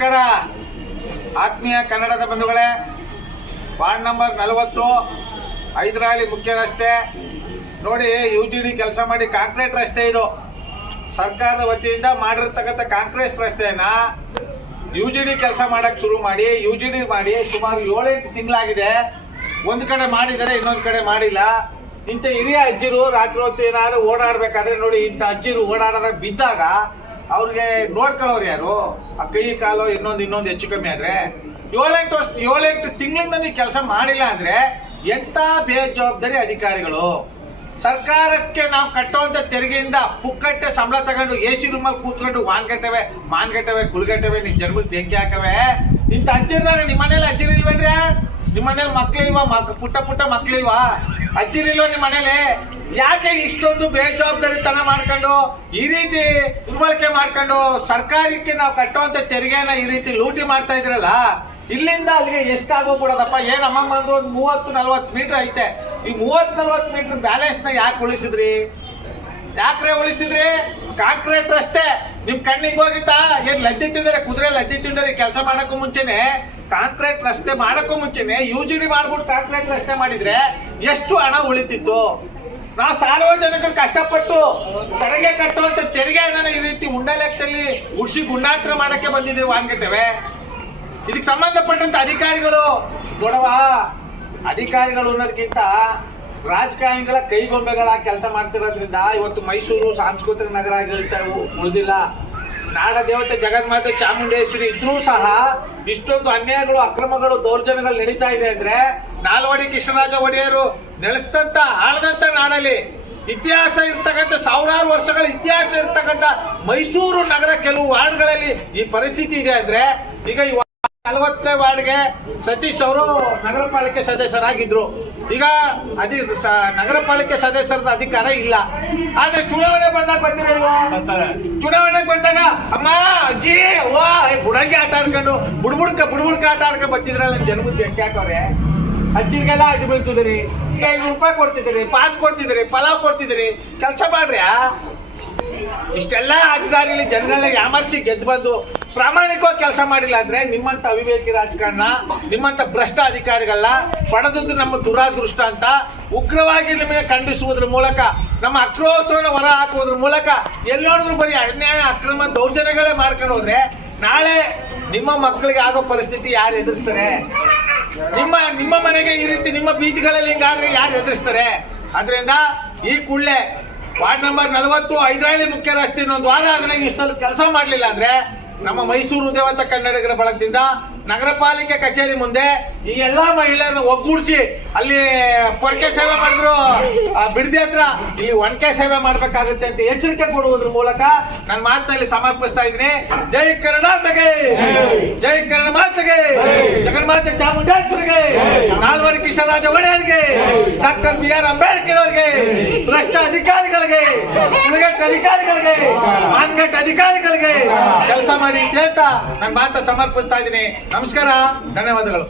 ನಮಸ್ಕಾರ ಆತ್ಮೀಯ ಕನ್ನಡದ ಬಂಧುಗಳೇ. ವಾರ್ಡ್ ನಂಬರ್ 40 ಹೈದರಾಲಿ ಮುಖ್ಯ ರಸ್ತೆ ನೋಡಿ. UGD ಕೆಲಸ ಮಾಡಿ ಕಾಂಕ್ರೀಟ್ ರಸ್ತೆ ಇದು. ಸರ್ಕಾರದ ವತಿಯಿಂದ ಮಾಡಿರ್ತಕ್ಕಂಥ ಕಾಂಕ್ರೀಟ್ ರಸ್ತೆಯನ್ನ UGD ಕೆಲಸ ಮಾಡಕ್ ಶುರು ಮಾಡಿ UGD ಮಾಡಿ ಸುಮಾರು 7-8 ತಿಂಗಳಾಗಿದೆ. ಒಂದು ಕಡೆ ಮಾಡಿದರೆ ಇನ್ನೊಂದು ಕಡೆ ಮಾಡಿಲ್ಲ. ಇಂಥ ಹಿರಿಯ ಅಜ್ಜಿರು ರಾತ್ರಿ ಹೊತ್ತು ಏನಾದ್ರು ಓಡಾಡ್ಬೇಕಾದ್ರೆ ನೋಡಿ, ಇಂಥ ಅಜ್ಜಿರು ಓಡಾಡೋದಾಗ ಬಿದ್ದಾಗ ಅವ್ರಿಗೆ ನೋಡ್ಕೊಳ್ಳೋರು ಯಾರು? ಆ ಕೈ ಕಾಲು ಇನ್ನೊಂದು ಹೆಚ್ಚು ಕಮ್ಮಿ ಆದ್ರೆ 7-8 ತಿಂಗಳಿಂದ ನೀವು ಕೆಲಸ ಮಾಡಿಲ್ಲ ಅಂದ್ರೆ ಎಂತ ಬೇಜವಾಬ್ದಾರಿ ಅಧಿಕಾರಿಗಳು. ಸರ್ಕಾರಕ್ಕೆ ನಾವು ಕಟ್ಟುವಂತ ತೆರಿಗೆಯಿಂದ ಪುಕ್ಕಟ್ಟೆ ಸಂಬಳ ತಗೊಂಡು AC ರೂಮಲ್ಲಿ ಕೂತ್ಕೊಂಡು ಮಾನ್ಗಟ್ಟವೆ ಕುಳ್ಗಟ್ಟವೆ ನಿಮ್ ಜನ್ಮಕ್ಕೆ ಬೆಂಕಿ ಹಾಕವೆ. ಇಂಥ ಅಜ್ಜಿರ್ನಾಗ ನಿಮ್ಮ ಮನೇಲಿ ಅಜ್ಜಿರಿಲ್ವೇನ್ರಿ? ನಿಮ್ಮ ಮನೇಲಿ ಮಕ್ಳಿಲ್ವಾ? ಪುಟ್ಟ ಮಕ್ಳಿಲ್ವಾ? ಅಜ್ಜಿರಿಲ್ವಾ ನಿಮ್ಮ ಮನೇಲಿ? ಯಾಕೆ ಇಷ್ಟೊಂದು ಬೇಜವಾಬ್ದಾರಿತನ ಮಾಡ್ಕೊಂಡು ಈ ರೀತಿ ದುರ್ಬಳಕೆ ಮಾಡ್ಕೊಂಡು ಸರ್ಕಾರಕ್ಕೆ ನಾವು ಕಟ್ಟುವಂತ ತೆರಿಗೆನ ಈ ರೀತಿ ಲೂಟಿ ಮಾಡ್ತಾ ಇದ್ರಲ್ಲ, ಇಲ್ಲಿಂದ ಅಲ್ಲಿಗೆ ಎಷ್ಟಾಗೋಗ್ಬಿಡೋದಪ್ಪ? ಏನಮ್ಮ ಅಂದ್ರೆ ಒಂದು 30-40 ಮೀಟರ್ ಐತೆ. ಈ 30-40 ಮೀಟರ್ ಬ್ಯಾಲೆನ್ಸ್ ನ ಯಾಕೆ ಉಳಿಸಿದ್ರಿ? ಯಾಕ್ರೆ ಉಳಿಸಿದ್ರಿ? ಕಾಂಕ್ರೀಟ್ ರಸ್ತೆ ನಿಮ್ ಕಣ್ಣಿಗೆ ಹೋಗಿತ್ತಾ? ಏನ್ ಲದ್ದಿ ತಿಂದರೆ ಕುದುರೆ ಲದ್ದಿ ತಿಂದರೆ? ಕೆಲಸ ಮಾಡಕ್ಕೂ ಮುಂಚೆನೆ ಕಾಂಕ್ರೀಟ್ ರಸ್ತೆ ಮಾಡಕ್ಕೂ ಮುಂಚೆನೆ UGD ಮಾಡ್ಬಿಟ್ಟು ಕಾಂಕ್ರೀಟ್ ರಸ್ತೆ ಮಾಡಿದ್ರೆ ಎಷ್ಟು ಹಣ ಉಳಿತಿತ್ತು? ನಾವು ಸಾರ್ವಜನಿಕರು ಕಷ್ಟಪಟ್ಟು ತೆರಿಗೆ ಕಟ್ಟುವಂತ ತೆರಿಗೆ ಹಣನ ಈ ರೀತಿ ಲೆಕ್ಕದಲ್ಲಿ ಉಡ್ಸಿ ಗುಂಡಾಂತರ ಮಾಡಕ್ಕೆ ಬಂದಿದ್ದೀವಿ ವಾನ್ಗಟ್ಟವೆ. ಇದಕ್ಕೆ ಸಂಬಂಧಪಟ್ಟಂತ ಅಧಿಕಾರಿಗಳು ನೋಡವಾ, ಅಧಿಕಾರಿಗಳು ಅನ್ನೋದಕ್ಕಿಂತ ರಾಜಕಾರಣಿಗಳ ಕೈಗೊಂಬೆಗಳ ಕೆಲಸ ಮಾಡ್ತಿರೋದ್ರಿಂದ ಇವತ್ತು ಮೈಸೂರು ಸಾಂಸ್ಕೃತಿಕ ನಗರ ಉಳಿದಿಲ್ಲ. ನಾಡ ದೇವತೆ ಜಗನ್ಮಾತೆ ಚಾಮುಂಡೇಶ್ವರಿ ಇದ್ರೂ ಸಹ ಇಷ್ಟೊಂದು ಅನ್ಯಾಯಗಳು, ಅಕ್ರಮಗಳು, ದೌರ್ಜನ್ಯಗಳು ನಡೀತಾ ಇದೆ ಅಂದ್ರೆ ನಾಲ್ವಡಿ ಕೃಷ್ಣರಾಜ ಒಡೆಯರು ಆಳದಂತ ನಾಡಲ್ಲಿ ಇತಿಹಾಸ ಇರ್ತಕ್ಕಂಥ ಸಾವಿರಾರು ವರ್ಷಗಳ ಇತಿಹಾಸ ಇರ್ತಕ್ಕಂಥ ಮೈಸೂರು ನಗರ ಕೆಲವು ವಾರ್ಡ್ಗಳಲ್ಲಿ ಈ ಪರಿಸ್ಥಿತಿ ಇದೆ ಅಂದ್ರೆ, ಈಗ 40ನೇ ವಾರ್ಡ್ಗೆ ಸತೀಶ್ ಅವರು ನಗರ ಪಾಲಿಕೆ ಸದಸ್ಯರಾಗಿದ್ರು. ಈಗ ನಗರ ಪಾಲಿಕೆ ಸದಸ್ಯರದ ಅಧಿಕಾರ ಇಲ್ಲ. ಆದ್ರೆ ಚುನಾವಣೆ ಬಂದಾಗ ಬರ್ತಿರಲ್ವಾ? ಚುನಾವಣೆಗೆ ಬಂದಾಗ ಅಮ್ಮ ಅಜ್ಜಿ ಬುಡಂಗಿ ಆಟ ಆಡ್ಕೊಂಡು ಬುಡ್ಬುಡ್ಕ ಆಟ ಆಡ್ಕೊಂಡು ಬರ್ತಿದ್ರಲ್ಲ, ಜನಗದ ಬೆಂಕಿ ಹಾಕವ್ರೆ. ಅಜ್ಜಿಗೆಲ್ಲ ಅಡ್ಡಿ ಬೀಳ್ತಿದ್ರಿ. ಈಗ 500 ರೂಪಾಯಿ ಕೊಡ್ತಿದ್ದೀರಿ, ಪಾತ್ ಕೊಡ್ತಿದ್ದೀರಿ, ಪಲಾವ್ ಕೊಡ್ತಿದ್ದೀರಿ, ಕೆಲಸ ಮಾಡ್ರಿ. ಇಷ್ಟೆಲ್ಲ ಅಧಿಕಾರಿಗಳು ಜನಗಳನ್ನ ಯಾಮರ್ಸಿ ಗೆದ್ದು ಬಂದು ಪ್ರಾಮಾಣಿಕವಾಗಿ ಕೆಲಸ ಮಾಡಿಲ್ಲ ಅಂದ್ರೆ ನಿಮ್ಮಂತ ಅವಿವೇಕಿ ರಾಜಕಾರಣ, ನಿಮ್ಮಂತ ಭ್ರಷ್ಟ ಅಧಿಕಾರಿಗಳನ್ನ ಪಡೆದದ್ದು ನಮ್ಮ ದುರಾದೃಷ್ಟ ಅಂತ ಉಗ್ರವಾಗಿ ನಿಮಗೆ ಖಂಡಿಸುವುದ್ರ ಮೂಲಕ, ನಮ್ಮ ಆಕ್ರೋಶವನ್ನು ಹೊರ ಹಾಕುವುದ್ರ ಮೂಲಕ ಎಲ್ಲೋಡಿದ್ರು ಬರೀ ಅನ್ಯಾಯ, ಅಕ್ರಮ, ದೌರ್ಜನ್ಯಗಳೇ ಮಾಡ್ಕೊಂಡು ಹೋದ್ರೆ ನಾಳೆ ನಿಮ್ಮ ಮಕ್ಕಳಿಗೆ ಆಗೋ ಪರಿಸ್ಥಿತಿ ಯಾರು ಎದುರಿಸ್ತಾರೆ? ನಿಮ್ಮ ಮನೆಗೆ ಈ ರೀತಿ ನಿಮ್ಮ ಬೀದಿಗಳಲ್ಲಿ ಹಿಂಗಾದ್ರೆ ಯಾರು ಎದುರಿಸ್ತಾರೆ? ಅದರಿಂದ ಈ ಕೂಡಲೇ ವಾರ್ಡ್ ನಂಬರ್ 40 ಹೈದರಾಲಿ ಮುಖ್ಯ ರಸ್ತೆ ಇನ್ನೊಂದು ವಾರ ಆದ್ರೆ ಇಷ್ಟೊಂದು ಕೆಲಸ ಮಾಡಲಿಲ್ಲ ಅಂದ್ರೆ ನಮ್ಮ ಮೈಸೂರು ದೇವತ ಕನ್ನಡಿಗರ ಬಳಗದಿಂದ ನಗರ ಪಾಲಿಕೆ ಕಚೇರಿ ಮುಂದೆ ಈ ಎಲ್ಲಾ ಮಹಿಳೆಯರನ್ನು ಒಗ್ಗೂಡಿಸಿ ಅಲ್ಲಿ ಪೊರಕೆ ಸೇವೆ ಮಾಡಿದ್ರು ಬಿಡದಿ ಹತ್ರ ಇಲ್ಲಿ ಒಣಕೆ ಸೇವೆ ಮಾಡ್ಬೇಕಾಗುತ್ತೆ ಅಂತ ಎಚ್ಚರಿಕೆ ಕೊಡುವುದ್ರ ಮೂಲಕ ನನ್ನ ಮಾತಿನಲ್ಲಿ ಸಮರ್ಪಿಸ್ತಾ ಇದ್ದೀನಿ. ಜೈ ಕರ್ನಾಟಕ, ಜೈ ಕನ್ನಡ ಮಾತೆಗೆ, ಜಗನ್ಮಾತೆ ಚಾಮುಂಡೇಶ್ವರಿಗೆ, ನಾಲ್ವಡಿ ಕೃಷ್ಣರಾಜ ಒಡೆಯರ್ಗೆ, ಡಾಕ್ಟರ್ BR ಅಂಬೇಡ್ಕರ್ ಅವರಿಗೆ, ಭ್ರಷ್ಟ ಅಧಿಕಾರಿಗಳಿಗೆ, ಹುಡುಗಟ್ಟ ಅಧಿಕಾರಿಗಳಿಗೆ, ಮಾನ್ಗಟ್ಟ ಅಧಿಕಾರಿಗಳಿಗೆ ಕೆಲಸ ಮಾಡಿ ಅಂತ ಹೇಳ್ತಾ ನನ್ನ ಮಾತ ಸಮರ್ಪಿಸ್ತಾ ಇದ್ದೀನಿ. ನಮಸ್ಕಾರ, ಧನ್ಯವಾದಗಳು.